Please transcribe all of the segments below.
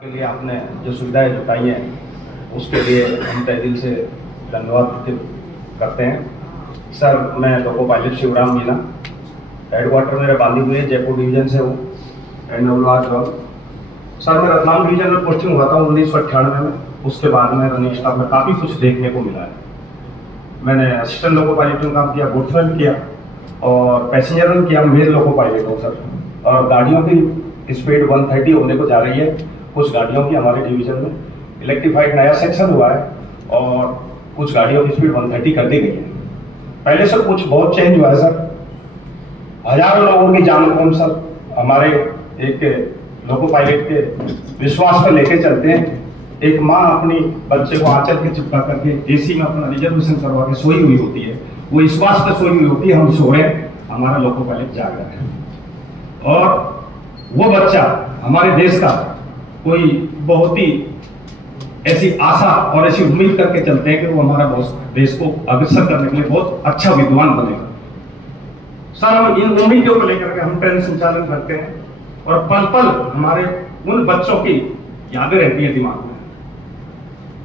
के लिए आपने जो सुविधाएं जुटाई हैं उसके लिए हम तहे दिल से धन्यवाद करते हैं। सर, मैं loco pilot Shivram Meena, headquarter मेरे बांदी हुए जयपुर डिवीजन से हूँ, एंड सर मैं रतलाम डिवीजन में पोस्टिंग हुआ था 1998 में। उसके बाद में रनिंग स्टाफ में काफ़ी कुछ देखने को मिला है। मैंने असिस्टेंट लोको पायलट में काम किया, बोट्समैन भी किया और पैसेंजर में किया, मेल लोको पायलट हूँ सर। और गाड़ियों की स्पीड 130 होने को जा रही है। कुछ गाड़ियों की हमारे डिवीजन में इलेक्ट्रीफाइड नया सेक्शन हुआ है और कुछ गाड़ियों की स्पीड 130 कर दी गई है। पहले से कुछ बहुत चेंज हुआ है सर। हजारों लोगों की जान को हम सर हमारे एक लोको पायलट के विश्वास पर लेके चलते हैं। एक माँ अपनी बच्चे को आंचल के चिपका करके एसी में अपना रिजर्वेशन करवा के सोई हुई होती है, वो इस बात पर सोई हुई होती है हम सो रहे हैं, हमारा लोको पायलट जाग रहा है। और वो बच्चा हमारे देश का कोई बहुत ही ऐसी आशा और ऐसी उम्मीद करके चलते हैं कि वो हमारा देश को अग्रसर करने के लिए बहुत अच्छा विद्वान बनेगा। सर, हम इन उम्मीदों को लेकर के हम ट्रेन संचालन करते हैं और पल पल हमारे उन बच्चों की यादें रहती है दिमाग में।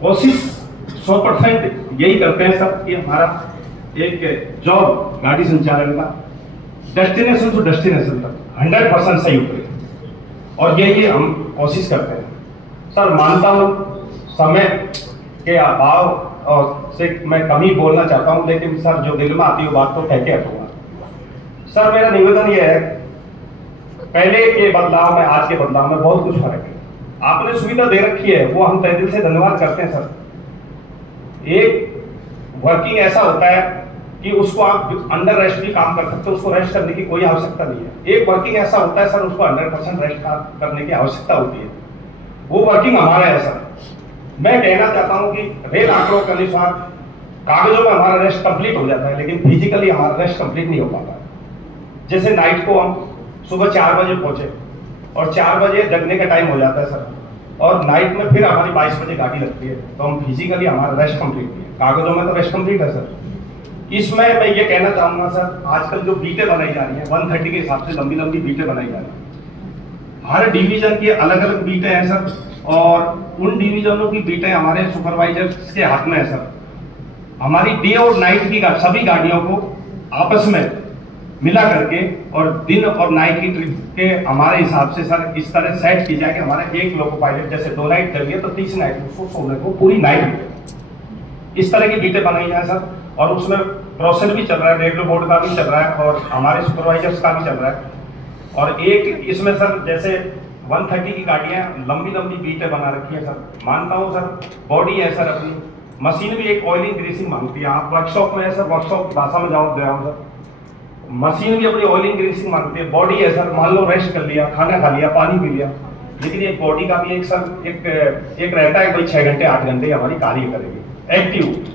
कोशिश 100% यही करते हैं सर कि हमारा एक जॉब गाड़ी संचालन का डेस्टिनेशन टू डेस्टिनेशन तक 100% सही उतरे, और यही हम कोशिश करते हैं। सर, मानता हूँ समय के अभाव और से मैं कम ही बोलना चाहता हूँ, लेकिन सर जो दिल में आती है बात तो कह के हटूंगा। सर, मेरा निवेदन यह है, पहले के बदलाव में आज के बदलाव में बहुत कुछ फर्क है। आपने सुविधा दे रखी है, वो हम तहे दिल से धन्यवाद करते हैं सर। एक वर्किंग ऐसा होता है कि उसको आप अंडर रेस्ट भी काम कर सकते हो, उसको रेस्ट करने की कोई आवश्यकता नहीं है। एक वर्किंग ऐसा होता है सर, उसको 100% रेस्ट करने की आवश्यकता होती है। वो वर्किंग हमारा है सर। मैं कहना चाहता हूं कि रेल आंकड़ों के अनुसार कागजों में हमारा रेस्ट कंप्लीट हो जाता है, लेकिन फिजिकली हमारा रेस्ट कंप्लीट नहीं हो पाता। जैसे नाइट को हम सुबह 4 बजे पहुंचे और 4 बजे जगने का टाइम हो जाता है सर, और नाइट में फिर हमारी 22 बजे गाड़ी लगती है, तो हम फिजिकली हमारा रेस्ट कंप्लीट नहीं है। कागजों में तो रेस्ट कंप्लीट है सर। इसमें मैं ये कहना चाहूंगा सर, आजकल जो बीटें बनाई जा रही हैं 130 के हिसाब से लंबी लंबी बीटें बनाई जा रही हैं। हर डिवीजन की अलग अलग बीटें हैं सर, और उन डिवीजनों की बीटें हमारे सुपरवाइजर्स के हाथ में है सर। हमारी डे और नाइट की सभी गाड़ियों को आपस में मिला करके और दिन और नाइट की ट्रिप के हमारे हिसाब से सर इस तरह सेट की जाए कि हमारा एक लोको पायलट जैसे 2 नाइट चल गया तो 30 नाइट उसको सोने को पूरी नाइट इस तरह की बीटें बनाई जाए सर। और उसमें प्रोसेस भी चल रहा है, रेडियो बोर्ड का भी चल रहा है और हमारे सुपरवाइजर्स का भी चल रहा है। और एक इसमें सर जैसे 130 की गाड़ियां लंबी लंबी बीटें बना रखी है सर। मानता हूं सर, बॉडी है सर अपनी, मशीन भी एक ऑयलिंग ग्रीसिंग मांगती है। आप वर्कशॉप में है सर, वर्कशॉप की भाषा में जवाब दे रहा हूं सर। मशीन भी अपनी ऑयलिंग ग्रीसिंग मांगती है। बॉडी है सर, मान लो रेस्ट कर लिया, खाना खा लिया, पानी पी लिया, लेकिन एक बॉडी का भी एक सर एक रहता है भाई 6 घंटे 8 घंटे हमारी कार्य करेगी एक्टिव।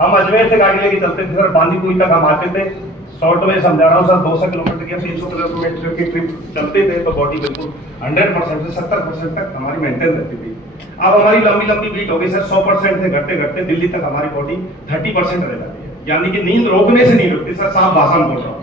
हम अजमेर से गाड़ी लेके चलते थे सर, बांदीकुई तक हम आते थे। शॉर्ट में समझा रहा हूँ सर, 200 किलोमीटर या 300 किलोमीटर की ट्रिप चलते थे तो बॉडी बिल्कुल 100% से 70% तक हमारी मेंटेन रहती थी। अब हमारी लंबी लंबी बीट हो गई सर, 100% से घटते घटते दिल्ली तक हमारी बॉडी 30% रह जाती है। यानी कि नींद रोकने से नहीं रुकती सर, साफ भाषा में बोल रहा हूँ।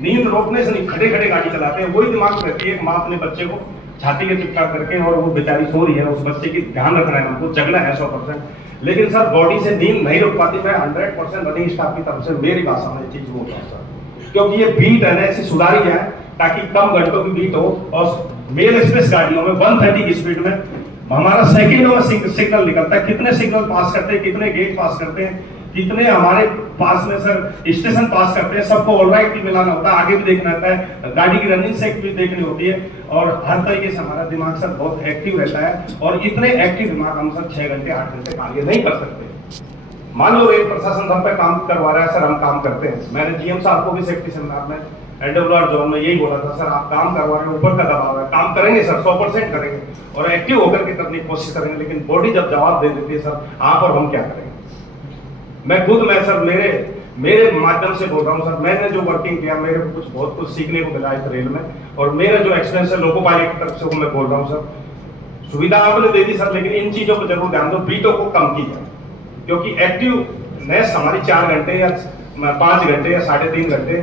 नींद रोकने से नहीं, खड़े खड़े गाड़ी चलाते हैं। वही दिमाग में रहती है, माँ अपने बच्चे को छाती के चिपका करके, और वो बेचारी सो रही है, उस बच्चे की ध्यान रखना है, हमको जगना है 100%। लेकिन सर बॉडी से नींद नहीं रुक पाती। मैं 100% रनिंग स्टाफ की तरफ से मेरी भाषा में चीज बोल रहा हूँ सर, क्योंकि ये बीट है ना ऐसी सुधारी जाए ताकि कम घंटों की बीट हो। और मेल एक्सप्रेस गाड़ियों में 130 की स्पीड में हमारा सेकंडों में सिग्नल निकलता है। कितने सिग्नल पास करते हैं, कितने गेट पास करते हैं, कितने हमारे पास में सर स्टेशन पास करते हैं, सबको ऑलराइट भी मिलाना होता है, आगे भी देखना होता है, गाड़ी की रनिंग सेक भी देखनी होती है, और हर तरीके से हमारा दिमाग सर बहुत एक्टिव रहता है। और इतने एक्टिव दिमाग हम सर 6 घंटे 8 घंटे कार्य नहीं कर सकते। मान लो रेल प्रशासन हम पे काम करवा रहा है सर, हम काम करते हैं। मैंने जीएम साहब को भी सेफ्टी सेमिनार में एंडोलर जोन में यही बोला था सर, आप काम करवा रहे हैं, ऊपर का दबाव है, काम करेंगे सर, 100% करेंगे और एक्टिव होकर के करने की कोशिश करेंगे। लेकिन बॉडी जब जवाब दे देती है सर, आप और हम क्या करेंगे। मैं सर मेरे माध्यम से बोल रहा हूँ सर, मैंने जो वर्किंग किया मेरे को बहुत कुछ सीखने को मिला इस रेल में, और मेरा जो एक्सपीरियंस है लोको पायलट की तरफ से वो मैं बोल रहा हूँ सर। सुविधा आपने दे दी सर, लेकिन इन चीजों पर जरूर ध्यान दो, बीटों को कम की जाए, क्योंकि एक्टिवनेस हमारी 4 घंटे या 5 घंटे या 3.5 घंटे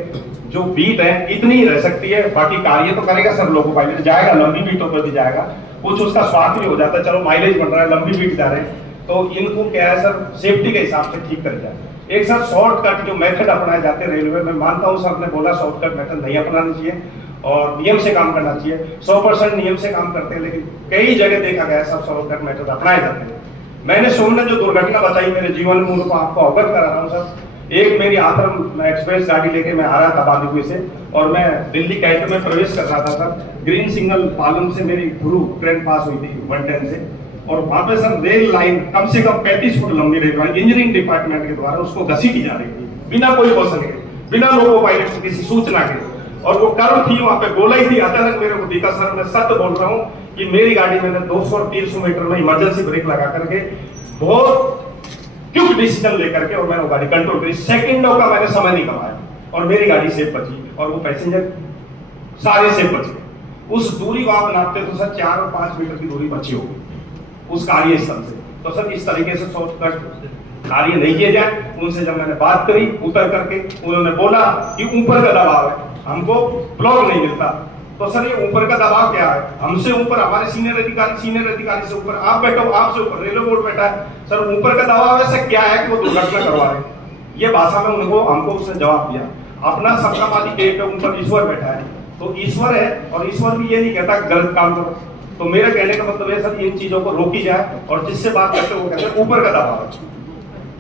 जो बीट है इतनी ही रह सकती है। बाकी कार्य तो करेगा सर लोको पायलट, जाएगा लंबी बीटों पर भी जाएगा, कुछ उसका स्वार्थ भी हो जाता है, चलो माइलेज बढ़ रहा है, लंबी बीट जा रहे हैं, तो इनको क्या है सर सेफ्टी के हिसाब से ठीक कर जाए। एक सर शॉर्टकट जो मेथड अपनाए जाते हैं रेलवे में, मानता हूं सर ने बोला शॉर्टकट मेथड नहीं अपनाना चाहिए और नियम से काम करना चाहिए। 100% नियम से काम करते हैं, लेकिन कई जगह देखा गया है सब शॉर्टकट मेथड अपनाए जाते हैं। मैंने सोमनाथ जो दुर्घटना बताई मेरे जीवन में, उनको आपको अवगत करा रहा हूँ सर। एक मेरी आश्रम एक्सप्रेस गाड़ी लेके मैं आ रहा था बांदीकुई से, और मैं दिल्ली कैंट में प्रवेश कर रहा था सर। ग्रीन सिग्नल पालन से मेरी थ्रू ट्रेन पास हुई थी 110 से, और वहां पे सर रेल लाइन कम से कम 35 फुट लंबी रेल लाइन इंजीनियरिंग डिपार्टमेंट के द्वारा उसको घसीटी जा रही थी, बिना कोई क्वेश्चन के, बिना लोको पायलट से किसी सूचना के, और वो कर्व थी वहां पे गोलाई थी। अचानक मेरे को दिखा, सर मैं सत्य बोल रहा हूँ कि मेरी गाड़ी मैंने 200 और 300 मीटर में इमरजेंसी ब्रेक लगा करके बहुत क्विक डिसीजन लेकर के और मैंने वो गाड़ी कंट्रोल करी। सेकंडों का मैंने समय नहीं कमाया और मेरी गाड़ी सेफ बची और वो पैसेंजर सारे सेफ बच गए। उस दूरी को आप नापते तो सर 4 और 5 मीटर की दूरी बची होगी उस कार्यस्थल से। तो सर इस तरीके से शॉर्टकट कार्य नहीं किए जाए। उनसे जब मैंने बात करी उतर करके, उन्होंने बोला कि ऊपर का दबाव है, हमको ब्लॉक नहीं मिलता। तो सर ये ऊपर का दबाव क्या है? हमसे ऊपर हमारे सीनियर अधिकारी से ऊपर आप बैठो, आपसे ऊपर रेलवे बोर्ड बैठा है, सर ऊपर का दबाव ऐसा क्या है कि वो दुर्घटना करवा रहे? ये भाषा में उनको हमको उसने जवाब दिया। अपना सबका मालिक एक है, ऊपर ईश्वर बैठा है, तो ईश्वर है और ईश्वर भी ये नहीं कहता गलत काम करो। तो मेरे कहने का मतलब है सर इन चीजों को रोकी जाए, और जिससे बात करते वो कहते हैं ऊपर का दबाव है।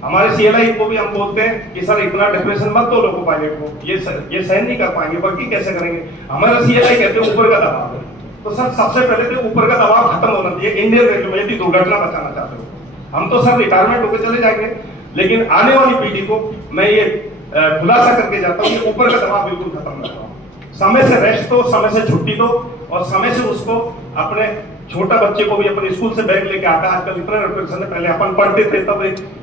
हमारे सीएलआई को भी हम बोलते हैं कि सर इतना डिप्रेशन मत दो लोको पायलट को, ये सहन नहीं कर पाएंगे, बाकी कैसे करेंगे? हमारा सीएलआई कहते हैं ऊपर का दबाव है। तो सर सबसे पहले तो ऊपर का दबाव खत्म होना चाहिए इंडियन रेलवे में, यदि दुर्घटना बचाना चाहते हो। हम तो सर रिटायरमेंट होकर चले जाएंगे, लेकिन आने वाली पीढ़ी को मैं ये खुलासा करके जाता हूँ कि ऊपर का दबाव बिल्कुल खत्म करता हूँ। समय से रेस्ट दो, समय से छुट्टी दो, और समय से उसको अपने छोटा बच्चे को भी अपने स्कूल से बैग लेके आता है। आजकल इतना रिप्रेशन है, पहले अपन पढ़ते थे तब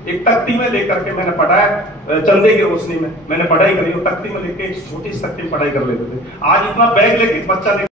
एक तख्ती में लेकर के मैंने पढ़ाया, चंदे की रोशनी में मैंने पढ़ाई करी, और तख्ती में लेके एक छोटी सी तख्ती में पढ़ाई कर लेते थे। आज इतना बैग लेके बच्चा